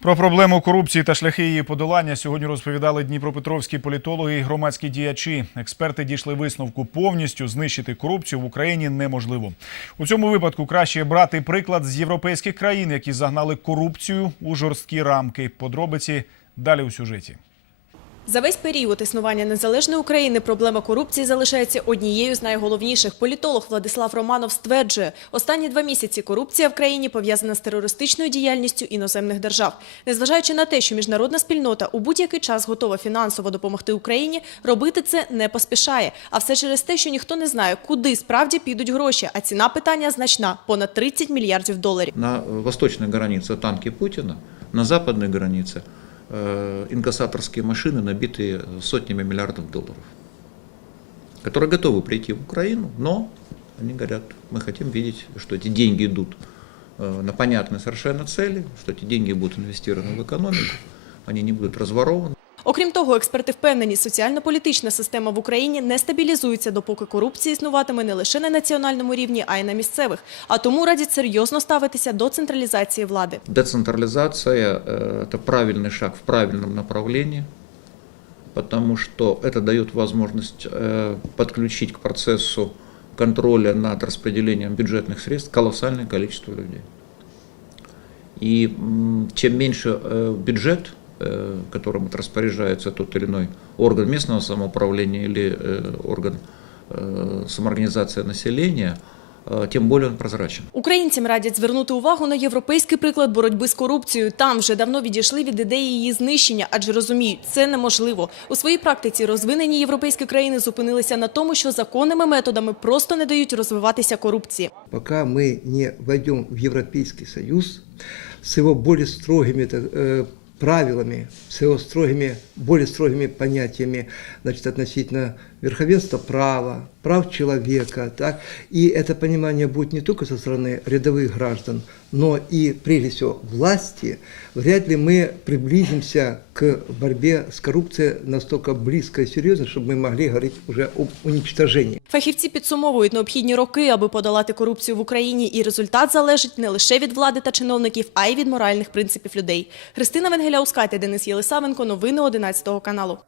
Про проблему корупції та шляхи її подолання сьогодні розповідали дніпропетровські політологи і громадські діячі. Експерти дійшли висновку повністю знищити корупцію в Україні неможливо. У цьому випадку краще брати приклад з європейських країн, які загнали корупцію у жорсткі рамки. Подробиці далі у сюжеті. За весь період існування незалежної України проблема корупції залишається однією з найголовніших. Політолог Владислав Романов стверджує, останні два місяці корупція в країні пов'язана з терористичною діяльністю іноземних держав. Незважаючи на те, що міжнародна спільнота у будь-який час готова фінансово допомогти Україні, робити це не поспішає. А все через те, що ніхто не знає, куди справді підуть гроші. А ціна питання значна – понад 30 мільярдів доларів. На восточной границе танки Путина, на западной границе э, инкассаторские машины, набитые сотнями миллиардов долларов, которые готовы прийти в Украину, но они говорят, мы хотим видеть, что эти деньги идут э, на понятные совершенно цели, что эти деньги будут инвестированы в экономику, они не будут разворованы. Окрім того, експерти впевнені, соціально-політична система в Україні не стабілізується, допоки корупція існуватиме не лише на національному рівні, а й на місцевих. А тому радять серйозно ставитися до централізації влади. Децентрализация э, – это правильный шаг в правильном направлении, потому что это дает возможность э, подключить к процессу контроля над распределением бюджетных средств колоссальное количество людей. И м, чем меньше э, бюджет, э, которым распоряжается тот или иной орган местного самоуправления или э, орган э, самоорганизации населения, э, тем более он прозрачен. Українцям радять звернути увагу на європейський приклад боротьби з корупцією. Там вже давно відійшли від ідеї її знищення, адже розуміють, це неможливо. У своїй практиці розвинені європейські країни зупинилися на тому, що законними методами просто не дають розвиватися корупції. пока мы не войдем в Европейский Союз с его более строгими так, э, правилами, с его строгими, более строгими понятиями значит, относительно верховенства права, прав человека. Так? И это понимание будет не только со стороны рядовых граждан, но и, прежде всего, власти. Вряд ли мы приблизимся к борьбе с коррупцией настолько близко и серйозно, щоб ми могли говорити уже об уничтожении. Фахівці підсумовують необхідні роки, аби подолати корупцію в Україні, і результат залежить не лише від влади та чиновників, а й від моральних принципів людей. Христина Венгеляускайте, Денис Єлисавенко. Новини 11 каналу.